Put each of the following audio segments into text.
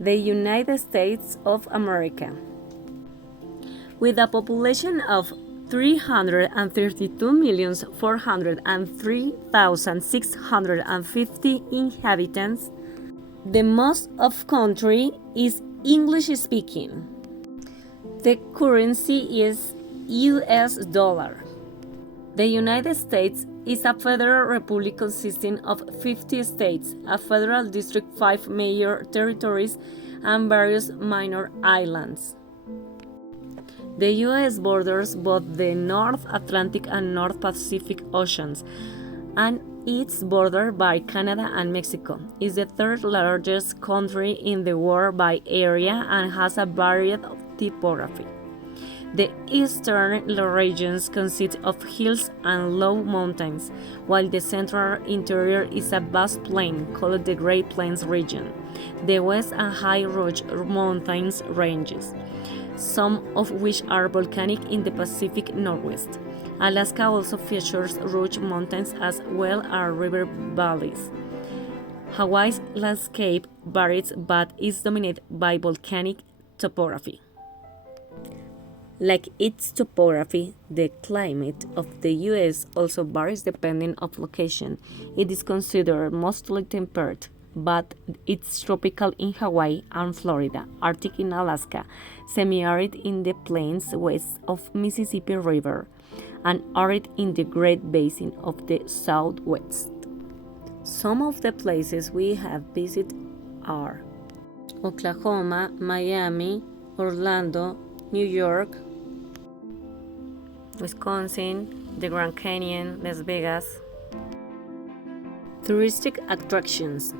the United States of America. With a population of 332,403,650 inhabitants, the most of country is English speaking. The currency is US dollar. The United States is a federal republic consisting of 50 states, a federal district, 5 major territories, and various minor islands. The U.S. borders both the North Atlantic and North Pacific Oceans, and it's bordered by Canada and Mexico. It's the third largest country in the world by area and has a varied topography. The eastern regions consist of hills and low mountains, while the central interior is a vast plain called the Great Plains region. The west and high ridge mountains ranges, some of which are volcanic in the Pacific Northwest. Alaska also features ridge mountains as well as river valleys. Hawaii's landscape varies but is dominated by volcanic topography. Like its topography, the climate of the U.S. also varies depending on location. It is considered mostly temperate, but it's tropical in Hawaii and Florida, Arctic in Alaska, semi-arid in the plains west of Mississippi River, and arid in the Great Basin of the Southwest. Some of the places we have visited are Oklahoma, Miami, Orlando, New York, Wisconsin, the Grand Canyon, Las Vegas. Touristic attractions: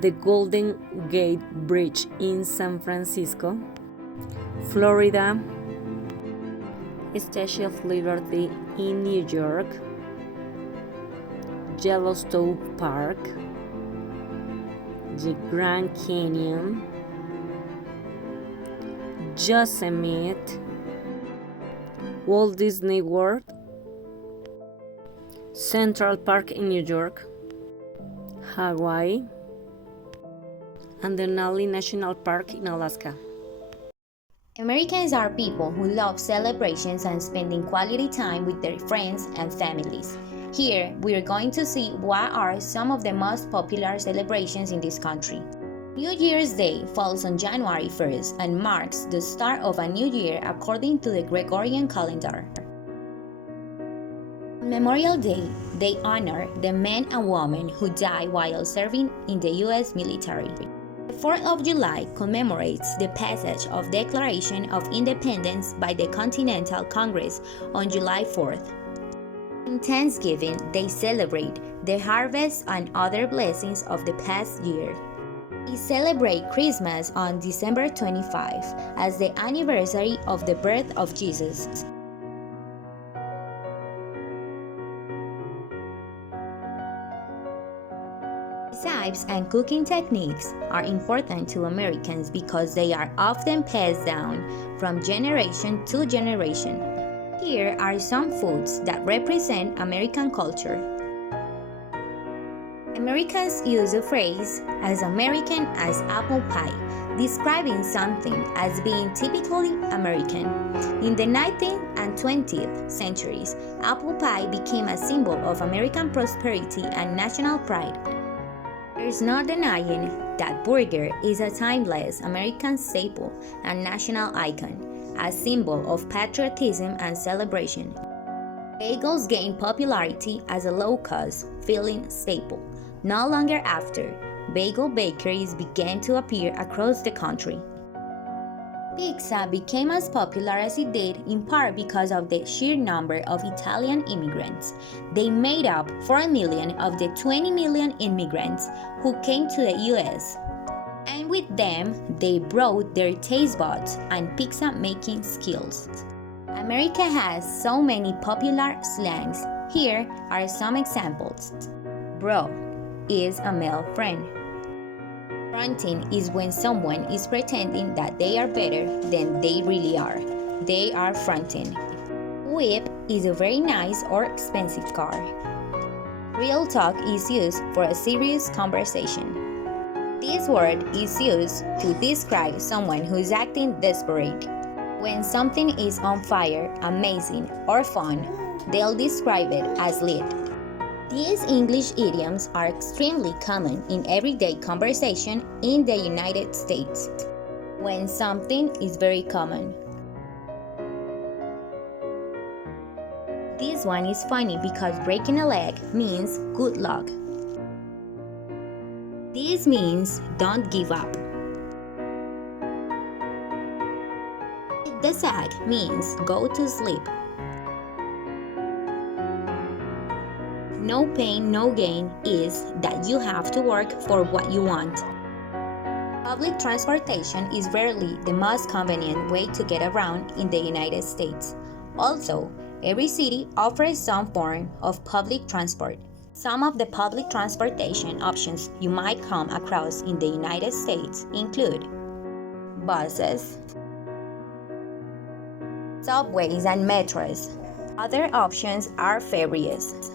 the Golden Gate Bridge in San Francisco, Florida, Statue of Liberty in New York, Yellowstone Park, the Grand Canyon, Yosemite, Walt Disney World, Central Park in New York, Hawaii, and Denali National Park in Alaska. Americans are people who love celebrations and spending quality time with their friends and families. Here, we are going to see what are some of the most popular celebrations in this country. New Year's Day falls on January 1st and marks the start of a new year according to the Gregorian calendar. On Memorial Day, they honor the men and women who died while serving in the U.S. military. The 4th of July commemorates the passage of Declaration of Independence by the Continental Congress on July 4th. On Thanksgiving, they celebrate the harvest and other blessings of the past year. We celebrate Christmas on December 25 as the anniversary of the birth of Jesus. Recipes and cooking techniques are important to Americans because they are often passed down from generation to generation. Here are some foods that represent American culture. Americans use the phrase "as American as apple pie," describing something as being typically American. In the 19th and 20th centuries, apple pie became a symbol of American prosperity and national pride. There's no denying that burger is a timeless American staple and national icon, a symbol of patriotism and celebration. Bagels gained popularity as a low-cost, filling staple. Not longer after, bagel bakeries began to appear across the country. Pizza became as popular as it did in part because of the sheer number of Italian immigrants. They made up 4 million of the 20 million immigrants who came to the U.S. And with them, they brought their taste buds and pizza-making skills. America has so many popular slangs. Here are some examples. Bro is a male friend. Fronting is when someone is pretending that they are better than they really are. They are fronting. Whip is a very nice or expensive car. Real talk is used for a serious conversation. This word is used to describe someone who is acting desperate. When something is on fire, amazing, or fun, they'll describe it as lit. These English idioms are extremely common in everyday conversation in the United States. When something is very common. This one is funny because breaking a leg means good luck. This means don't give up. The sack means go to sleep. No pain, no gain is that you have to work for what you want. Public transportation is rarely the most convenient way to get around in the United States. Also, every city offers some form of public transport. Some of the public transportation options you might come across in the United States include buses, subways, and metros. Other options are ferries.